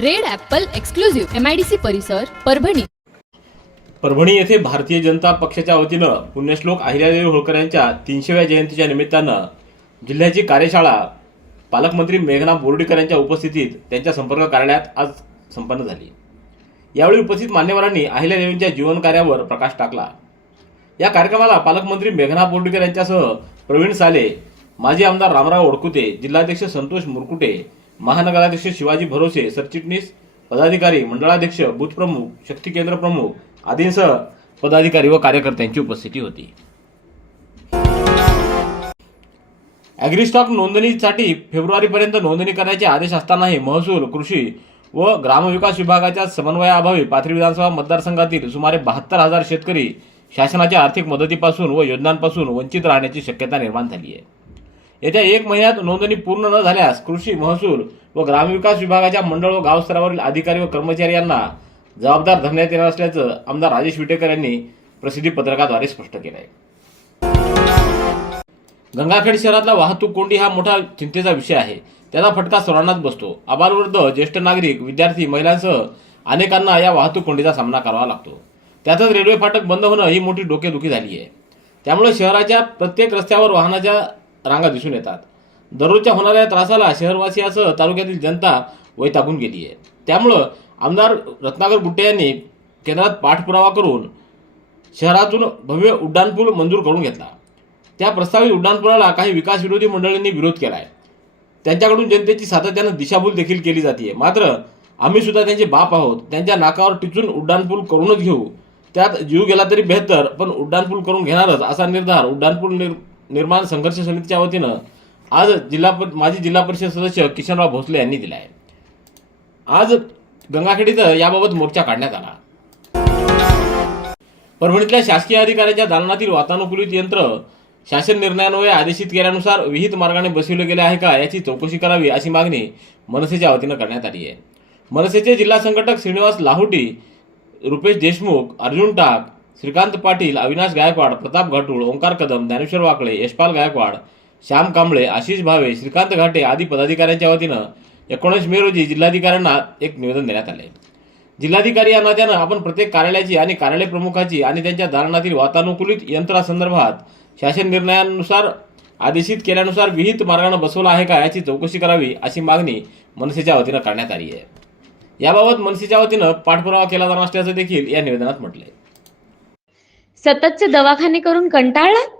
Red apple exclusive MIDC परिसर परभणी. परभणी येथे भारतीय जनता पक्षाच्या वतीनं पुण्यश्लोक अहिल्यादेवी होळकर यांच्या तीनशेव्या जयंतीच्या निमित्तानं जिल्ह्याची कार्यशाळा पालकमंत्री मेघना बोर्डीकर यांच्या उपस्थितीत त्यांच्या संपर्क कार्यालयात आज संपन्न झाली. यावेळी उपस्थित मान्यवरांनी अहिल्यादेवींच्या जीवनकार्यावर प्रकाश टाकला. या कार्यक्रमाला पालकमंत्री मेघना बोर्डीकर यांच्यासह प्रवीण साले माजी आमदार रामराव ओडकुते जिल्हाध्यक्ष संतोष मुरकुटे महानगराध्यक्ष शिवाजी भरोसे सरचिटणीस पदाधिकारी मंडळाध्यक्ष बूथ प्रमुख शक्ती केंद्र प्रमुख आदींसह पदाधिकारी व कार्यकर्त्यांची उपस्थिती होती. ॲग्रीस्टॉक नोंदणीसाठी फेब्रुवारीपर्यंत नोंदणी करण्याचे आदेश असतानाही महसूल कृषी व ग्रामविकास विभागाच्या समन्वयाअभावी पाथरी विधानसभा मतदारसंघातील सुमारे बहात्तर हजार शेतकरी शासनाच्या आर्थिक मदतीपासून व योजनांपासून वंचित राहण्याची शक्यता निर्माण झाली आहे. येत्या एक महिन्यात नोंदणी पूर्ण न झाल्यास कृषी महसूल व ग्रामविकास विभागाच्या मंडळ व गावस्तरावरील अधिकारी व कर्मचारी यांना जबाबदार धरण्यात येणार असल्याचं आमदार राजेश विटेकर यांनी प्रसिद्धी पत्रकाद्वारे स्पष्ट केलं आहे गंगाखेड शहरातला वाहतूक कोंडी हा मोठा चिंतेचा विषय आहे. त्याचा फटका सर्वांनाच बसतो. आबालवृद्ध ज्येष्ठ नागरिक विद्यार्थी महिलांसह अनेकांना या वाहतूक कोंडीचा सामना करावा लागतो. त्यातच रेल्वे फाटक बंद होणं ही मोठी डोकेदुखी झाली आहे त्यामुळे शहराच्या प्रत्येक रस्त्यावर वाहनाच्या रांगा दिसून येतात. दररोजच्या होणाऱ्या त्रासाला शहरवासियासह तालुक्यातील जनता वैतागून गेली आहे. त्यामुळं आमदार रत्नाकर गुट्टे यांनी केंद्रात पाठपुरावा करून शहरातून भव्य उड्डाणपूल मंजूर करून घेतला. त्या प्रस्तावित उड्डाणपुलाला काही विकास विरोधी मंडळींनी विरोध केला आहे त्यांच्याकडून जनतेची सातत्यानं दिशाभूल देखील केली जाते मात्र आम्ही सुद्धा त्यांचे बाप आहोत. त्यांच्या नाकावर टिचून उड्डाणपूल करूनच घेऊ. त्यात जीव गेला तरी बेहतर पण उड्डाणपूल करून घेणारच असा निर्धार उड्डाणपूल निर्माण संघर्ष समितीच्या वतीनं आज जिल्हा पर माजी जिल्हा परिषद सदस्य किशनराव भोसले यांनी दिला आहे आज गंगाखेड इथं याबाबत मोर्चा काढण्यात आला. परभणीतल्या शासकीय अधिकाऱ्याच्या दालनातील वातानुकूलित यंत्र शासन निर्णयान्वये आदेशित केल्यानुसार विहित मार्गाने बसविले गेले आहे का याची चौकशी करावी अशी मागणी मनसेच्या वतीनं करण्यात आली आहे. मनसेचे जिल्हा संघटक श्रीनिवास लाहोटी रुपेश देशमुख अर्जुन टाक श्रीकांत पाटील अविनाश गायकवाड प्रताप घाटूळ ओंकार कदम ज्ञानेश्वर वाकळे यशपाल गायकवाड श्याम कांबळे आशिष भावे श्रीकांत घाटे आदी पदाधिकाऱ्यांच्या वतीनं एकोणीस मे रोजी जिल्हाधिकाऱ्यांना एक निवेदन देण्यात आले जिल्हाधिकारी या नात्यानं आपण प्रत्येक कार्यालयाची आणि कार्यालय प्रमुखाची आणि त्यांच्या दालनातील वातानुकूलित यंत्रासंदर्भात शासन निर्णयानुसार आदेशित केल्यानुसार विहित मार्गानं बसवला आहे का याची चौकशी करावी अशी मागणी मनसेच्या वतीनं करण्यात आली आहे. याबाबत मनसेच्या वतीनं पाठपुरावा केला जाणार असल्याचं देखील या निवेदनात म्हटलंय. सततचे दवाखाने करून कंटाळलात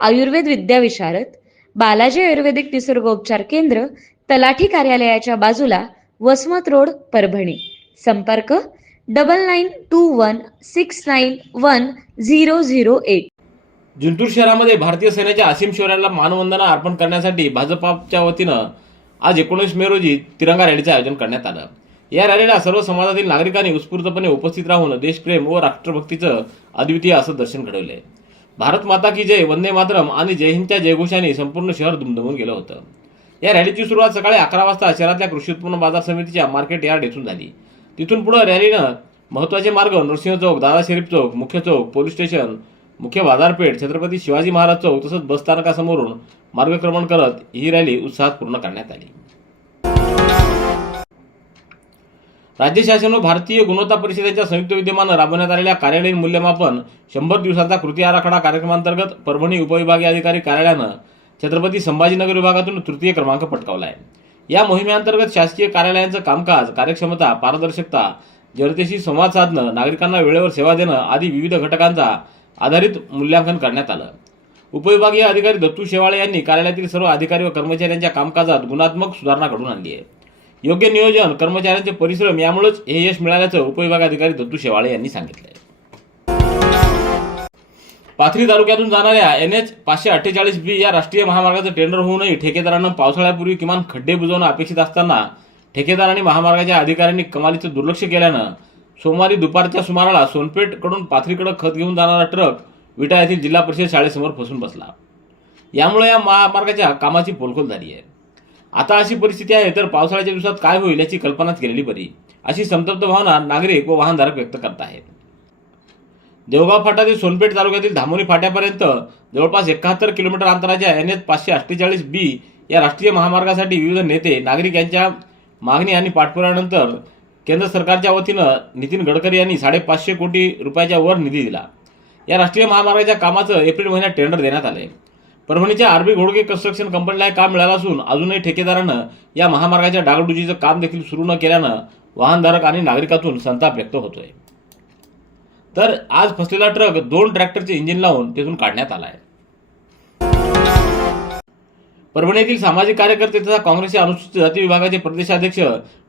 आयुर्वेद विद्याविशारद बालाजी आयुर्वेदिक निसर्गोपचार केंद्र तलाठी कार्यालयाच्या बाजूला वसमत रोड परभणी. संपर्क double nine two one six nine one zero zero eight Jintur शहरामध्ये भारतीय सेनेच्या असीम शौर्याला मानवंदना अर्पण करण्यासाठी भाजपाच्या वतीनं आज एकोणीस मे रोजी तिरंगा रॅलीचं आयोजन करण्यात आलं. या रॅलीला सर्व समाजातील नागरिकांनी उत्स्फूर्तपणे उपस्थित राहून देशप्रेम व राष्ट्रभक्तीचं अद्वितीय असं दर्शन घडवलंय. भारत माता की जय वंदे मातरम आणि जय हिंदच्या जयघोषाने संपूर्ण शहर दुमदमून गेलं होतं. या रॅलीची सुरुवात सकाळी अकरा वाजता शहरातल्या कृषी उत्पन्न बाजार समितीच्या मार्केट यार्ड येथून झाली. तिथून पुढे रॅलीनं महत्त्वाचे मार्ग नरसिंह चौक दादा शरीफ चौक मुख्य चौक पोलीस स्टेशन मुख्य बाजारपेठ छत्रपती शिवाजी महाराज चौक तसंच बस स्थानकासमोरून मार्गक्रमण करत ही रॅली उत्साहात पूर्ण करण्यात आली. राज्य शासन व भारतीय गुणवत्ता परिषदेच्या संयुक्त विद्यमानं राबवण्यात आलेल्या कार्यालयीन मूल्यमापन शंभर दिवसांचा कृती आराखडा कार्यक्रमांतर्गत परभणी उपविभागीय अधिकारी कार्यालयानं छत्रपती संभाजीनगर विभागातून तृतीय क्रमांक पटकावला आहे या मोहिमेअंतर्गत शासकीय कार्यालयांचं कामकाज कार्यक्षमता पारदर्शकता जनतेशी संवाद साधणं नागरिकांना वेळेवर सेवा देणं आदी विविध घटकांचा आधारित मूल्यांकन करण्यात आलं. उपविभागीय अधिकारी दत्तू शेवाळे यांनी कार्यालयातील सर्व अधिकारी व कर्मचाऱ्यांच्या कामकाजात गुणात्मक सुधारणा घडून आणली आहे. योग्य नियोजन कर्मचाऱ्यांचे परिश्रम यामुळेच हे यश मिळाल्याचं उपविभागाधिकारी दत्तू शेवाळे यांनी सांगितलं पाथरी तालुक्यातून जाणाऱ्या एन एच पाचशे अठ्ठेचाळीस बी या राष्ट्रीय महामार्गाचं टेंडर होऊनही ठेकेदारांना पावसाळ्यापूर्वी किमान खड्डे बुजवणं अपेक्षित असताना ठेकेदार आणि महामार्गाच्या अधिकाऱ्यांनी कमालीचं दुर्लक्ष केल्यानं सोमवारी दुपारच्या सुमाराला सोनपेठकडून पाथरीकडे खत घेऊन जाणारा ट्रक विटा येथील जिल्हा परिषद शाळेसमोर फसून बसला. यामुळे या महामार्गाच्या कामाची पोलखोल झाली आहे. आता अशी परिस्थिती आहे तर पावसाळ्याच्या दिवसात काय होईल याची कल्पनाच केलेली बरी. अशी संतप्त भावना नागरिक व वाहनधारक व्यक्त करत आहेत देवगाव फाटा ते सोनपेठ तालुक्यातील धामोरी फाट्यापर्यंत जवळपास एकाहत्तर किलोमीटर अंतराच्या एन एच पाचशे अठ्ठेचाळीस बी या राष्ट्रीय महामार्गासाठी विविध नेते नागरिक यांच्या मागणी आणि पाठपुराव्यानंतर केंद्र सरकारच्या वतीनं नितीन गडकरी यांनी साडेपाचशे कोटी रुपयाच्या वर निधी दिला. या राष्ट्रीय महामार्गाच्या कामाचं एप्रिल महिन्यात टेंडर देण्यात आले परभणीच्या आरबी घोडके कन्स्ट्रक्शन कंपनीला हे काम मिळालं असून अजूनही ठेकेदारानं या महामार्गाच्या डागडुजीचं काम देखील सुरू न केल्यानं वाहनधारक आणि नागरिकातून संताप व्यक्त होतोय. तर आज फसलेला ट्रक दोन ट्रॅक्टरचे इंजिन लावून तिथून काढण्यात आला आहे परभणीतील सामाजिक कार्यकर्ते तथा काँग्रेसचे अनुसूचित जाती विभागाचे प्रदेशाध्यक्ष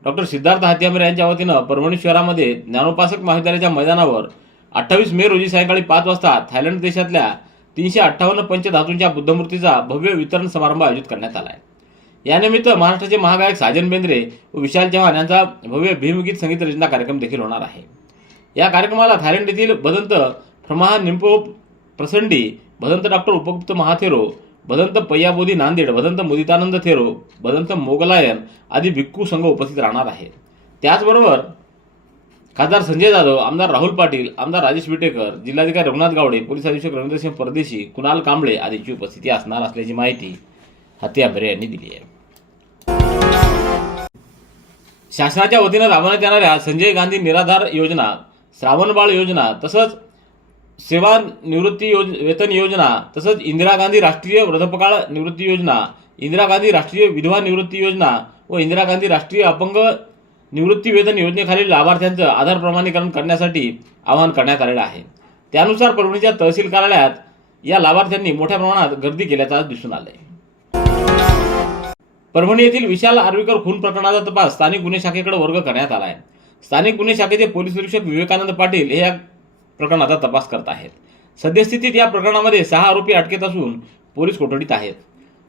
डॉक्टर सिद्धार्थ हात्यांबरे यांच्या वतीनं परभणी शहरामध्ये ज्ञानोपासक महाविद्यालयाच्या मैदानावर अठ्ठावीस मे रोजी सायंकाळी पाच वाजता थायलंड देशातल्या तीनशे अठ्ठावन्न पंचधातूंच्या बुद्धमूर्तीचा भव्य वितरण समारंभ आयोजित करण्यात आला आहे यानिमित्त महाराष्ट्राचे महागायक साजन बेंद्रे व विशाल चव्हाण यांचा भव्य भीमगीत संगीत रचना कार्यक्रम देखील होणार आहे. या कार्यक्रमाला थायलंड येथील भदंत फ्रमाहा निंपो प्रसंडी भदंत डॉक्टर उपगुप्त महाथेरो भदंत पय्याबोधी नांदेड भदंत मुदितानंद थेरो भदंत मोगलायन आदी भिक्खू संघ उपस्थित राहणार आहे. त्याचबरोबर खासदार संजय जाधव आमदार राहुल पाटील आमदार राजेश विटेकर जिल्हाधिकारी रघुनाथ गावडे पोलीस अधीक्षक रवींद्रसिंह परदेशी कुणाल कांबळे आदींची उपस्थिती असणार असल्याची माहिती हत्याभरे यांनी दिली आहे. शासनाच्या वतीनं राबवण्यात येणाऱ्या संजय गांधी निराधार योजना श्रावणबाळ योजना तसंच सेवा निवृत्ती योज वेतन योजना तसंच इंदिरा गांधी राष्ट्रीय वृद्धपकाळ निवृत्ती योजना इंदिरा गांधी राष्ट्रीय विधवा निवृत्ती योजना व इंदिरा गांधी राष्ट्रीय अपंग निवृत्ती वेतन योजनेखालील लाभार्थ्यांचं आधार प्रमाणीकरण करण्यासाठी आवाहन करण्यात आलेलं आहे. त्यानुसार परभणीच्या तहसील कार्यालयात या लाभार्थ्यांनी मोठ्या प्रमाणात गर्दी केल्याचं आज दिसून आलंय. परभणी येथील विशाल आर्वीकर खून प्रकरणाचा तपास स्थानिक गुन्हे शाखेकडे वर्ग करण्यात आला आहे स्थानिक गुन्हे शाखेचे पोलीस निरीक्षक विवेकानंद पाटील हे या प्रकरणाचा तपास करत आहेत. सद्यस्थितीत या प्रकरणामध्ये सहा आरोपी अटकेत असून पोलीस कोठडीत आहेत.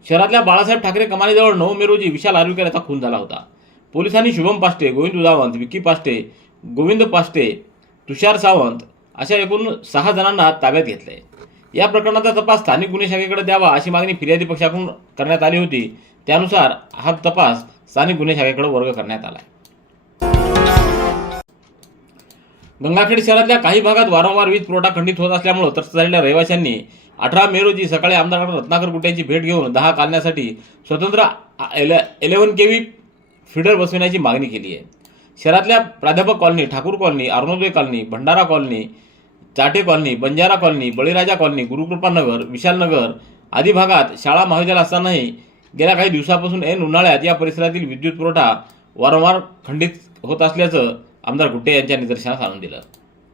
शहरातल्या बाळासाहेब ठाकरे कमानीजवळ नऊ मे रोजी विशाल आर्वीकर याचा खून झाला होता. पोलिसांनी शुभम पाष्टे गोविंद उदावंत विक्की पाष्टे गोविंद पाष्टे तुषार सावंत अशा एकूण सहा जणांना ताब्यात घेतलंय. या प्रकरणाचा तपास स्थानिक गुन्हे शाखेकडे द्यावा अशी मागणी फिर्यादी पक्षाकडून करण्यात आली होती. त्यानुसार हा तपास स्थानिक गुन्हे शाखेकडे वर्ग करण्यात आला गंगाखेड शहरातल्या काही भागात वारंवार वीज पुरवठा खंडित होत असल्यामुळे त्रस्त झालेल्या रहिवाशांनी अठरा मे रोजी सकाळी आमदार रत्नाकर गुट्यांची भेट घेऊन दहा कालण्यासाठी स्वतंत्र एले इलेव्हन केव्ही फिडर बसविण्याची मागणी केली आहे. शहरातल्या प्राध्यापक colony Thakur colony Arunoday colony Bhandara colony Chate colony Banjara colony Baliraja colony Gurukripanagar Vishalnagar आदी भागात शाळा महाविद्यालय असतानाही गेल्या काही दिवसापासून ऐन उन्हाळ्यात या परिसरातील विद्युत पुरवठा वारंवार खंडित होत असल्याचं आमदार गुट्टे यांच्या निदर्शनास आणून दिलं.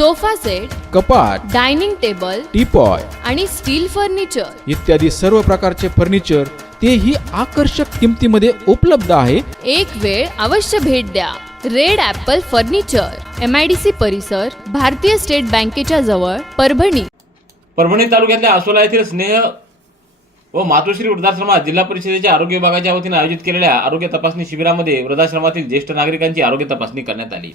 sofa set कपाट डायनिंग टेबल टीपॉय आणि स्टील फर्निचर. इत्यादी सर्व प्रकारचे फर्निचर तेही आकर्षक किमतीमध्ये उपलब्ध आहे. एक वेळ अवश्य भेट द्या. Red apple furniture M I D C परिसर भारतीय स्टेट बँकेच्या जवळ परभणी. परभणी तालुक्यातल्या आसोला येथील स्नेह व मातोश्री वृद्धाश्रमात जिल्हा परिषदेच्या आरोग्य विभागाच्या वतीने आयोजित केलेल्या आरोग्य तपासणी शिबिरामध्ये वृद्धाश्रमातील ज्येष्ठ नागरिकांची आरोग्य तपासणी करण्यात आली.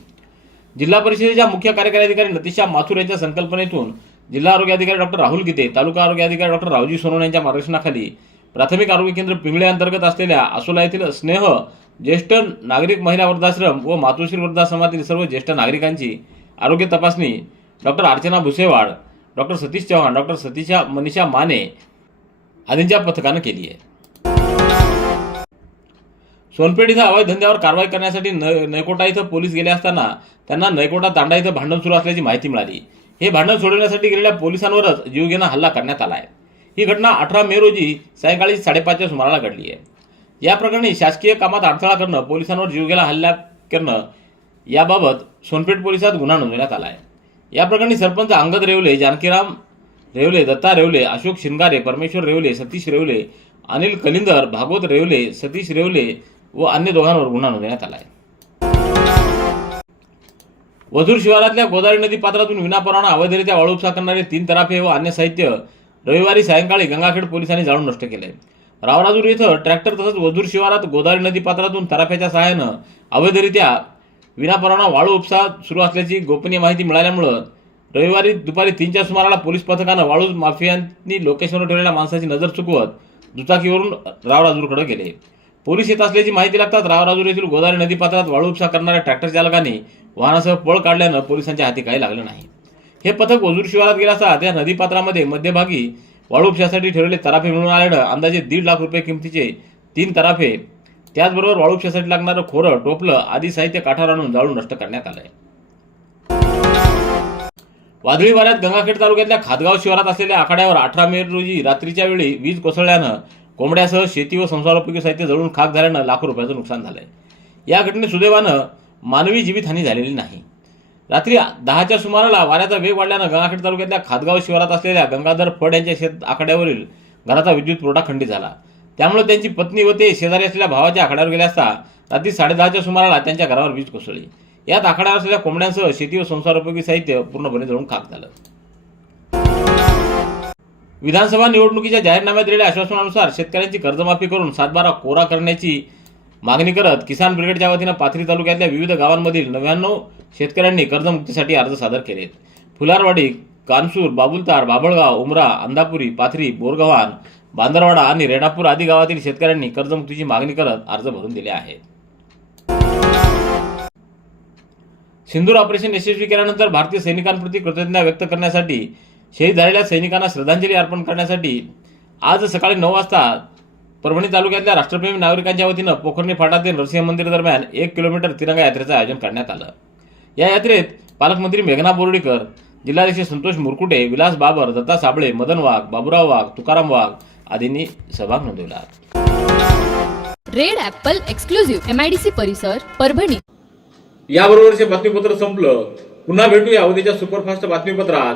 जिल्हा परिषदेच्या मुख्य कार्यकारी अधिकारी नतिशा माथुर यांच्या संकल्पनेतून जिल्हा आरोग्य अधिकारी डॉक्टर राहुल गीते तालुका आरोग्य अधिकारी डॉक्टर रावजी सोनवणे यांच्या मार्गदर्शनाखाली प्राथमिक आरोग्य केंद्र पिंगळे अंतर्गत असलेल्या असोला येथील स्नेह ज्येष्ठ नागरिक महिला वृद्धाश्रम व मातोश्री वृद्धाश्रमातील सर्व ज्येष्ठ नागरिकांची आरोग्य तपासणी doctor Archana Bhusewad doctor Satish Chavan doctor Satisha Manisha Mane आदींच्या पथकानं केली आहे. सोनपेठ इथं अवैध धंद्यावर कारवाई करण्यासाठी न नयकोटा इथं पोलीस गेले असताना त्यांना नयकोटा तांडा इथं भांडण सुरू असल्याची माहिती मिळाली. हे भांडण सोडवण्यासाठी गेलेल्या पोलिसांवरच जीवघेणा हल्ला करण्यात आला आहे. ही घटना अठरा मे रोजी सायंकाळी साडेपाचच्या सुमाराला घडली आहे. या प्रकरणी शासकीय कामात अडथळा करणं पोलिसांवर जीवघेणा हल्ला करणं याबाबत सोनपेठ पोलिसात गुन्हा नोंदवण्यात आला आहे. या प्रकरणी sarpanch Angad railway Janakiram railway Datta railway Ashok Shingare परमेश्वर रेवले सतीश रेवले अनिल कलिंदर भागवत रेवले सतीश रेवले व अन्य दोघांवर गुन्हा नोंदवण्यात आला आहे. वधूर शिवारातल्या गोदावरी नदी पात्रातून विनापराणा अवैधरित्या वाळू उपसा करणारे तीन तराफे व अन्य साहित्य रविवारी सायंकाळी गंगाखेड पोलिसांनी जाळून नष्ट केले. रावराजूर इथं ट्रॅक्टर तसंच वधूर शिवारात गोदावरी नदी पात्रातून तराफ्याच्या सहाय्यानं अवैधरित्या विनापराणा वाळू उपसा सुरू असल्याची गोपनीय माहिती मिळाल्यामुळं रविवारी दुपारी तीनच्या सुमाराला पोलीस पथकानं वाळू माफियांनी लोकेशनवर ठेवलेल्या माणसाची नजर चुकवत दुचाकीवरून रावराजूरकडे गेले. पोलीस येत असल्याची माहिती लागतात रावराजूर येथील गोदावरी नदी पात्रात वाळू उपसा करणाऱ्या ट्रॅक्टर चालकाने वाहनासह पळ काढल्यानं पोलिसांच्या हाती काही लागलं नाही. हे पथक वजूर शिवारात गेला असता त्या नदीपात्रामध्ये मध्यभागी वाळू उपशासाठी ठेवलेले तराफे मिळून आल्यानं अंदाजे दीड लाख रुपये किमतीचे तीन तराफे त्याचबरोबर वाळू उपशासाठी लागणारं खोरं टोपलं आदी साहित्य काठावर आणून जाळून नष्ट करण्यात आलंय. वादळी वाऱ्यात गंगाखेड तालुक्यातल्या खातगाव शिवारात असलेल्या आखाड्यावर अठरा मे रोजी रात्रीच्या वेळी वीज कोसळल्यानं कोंबड्यासह शेती व संसारोपयोगी साहित्य जळून खाक झाल्यानं लाखो रुपयाचं नुकसान झालं आहे या घटनेत सुदैवानं मानवी जीवितहानी झालेली नाही. रात्री दहाच्या सुमाराला वाऱ्याचा वेग वाढल्यानं गंगाखेड तालुक्यातल्या खातगाव शिवारात असलेल्या गंगाधर फड यांच्या शेत आखाड्यावरील घराचा विद्युत पुरवठा खंडित झाला. त्यामुळे त्यांची पत्नी व ते शेजारी असलेल्या भावाच्या आखाड्यावर गेले असता रात्री साडेदहाच्या सुमाराला त्यांच्या घरावर वीज कोसळली. यात आखाड्यावर असलेल्या कोंबड्यांसह शेती व संसारोपयोगी साहित्य पूर्णपणे जळून खाक झालं. विधानसभा निवडणुकीच्या जाहीरनाम्यात दिलेल्या आश्वासनानुसार शेतकऱ्यांची कर्जमाफी करून सातबारा कोरा करण्याची मागणी करत किसान ब्रिगेडच्या वतीनं पाथरी तालुक्यातल्या विविध गावांमधील नव्याण्णव शेतकऱ्यांनी कर्जमुक्तीसाठी अर्ज सादर केलेत. फुलारवाडी कानसूर बाबुलतार बाभळगाव उमरा अंदापुरी पाथरी बोरगव्हाण बांदरवाडा आणि रेणापूर आदी गावातील शेतकऱ्यांनी कर्जमुक्तीची मागणी करत अर्ज भरून दिले आहेत. सिंदूर ऑपरेशन यशस्वी केल्यानंतर भारतीय सैनिकांप्रती कृतज्ञता व्यक्त करण्यासाठी शहीद झालेल्या सैनिकांना श्रद्धांजली अर्पण करण्यासाठी आज सकाळी नऊ वाजता परभणी तालुक्यातल्या राष्ट्रप्रेमी नागरिकांच्या वतीनं पोखर्णी फाटा ते नरसिंह मंदिर दरम्यान एक किलोमीटर तिरंगा यात्रेचं आयोजन करण्यात आलं. या यात्रेत पालकमंत्री मेघना बोर्डीकर जिल्हाध्यक्ष संतोष मुरकुटे विलास बाबर दत्ता साबळे मदन वाघ बाबुराव वाघ तुकाराम वाघ आदींनी सहभाग नोंदवला. Red apple exclusive M I D C परिसर परभणी. याबरोबरचे बातमीपत्र संपलं. पुन्हा भेटूया उद्याच्या सुपरफास्ट बातमीपत्रात.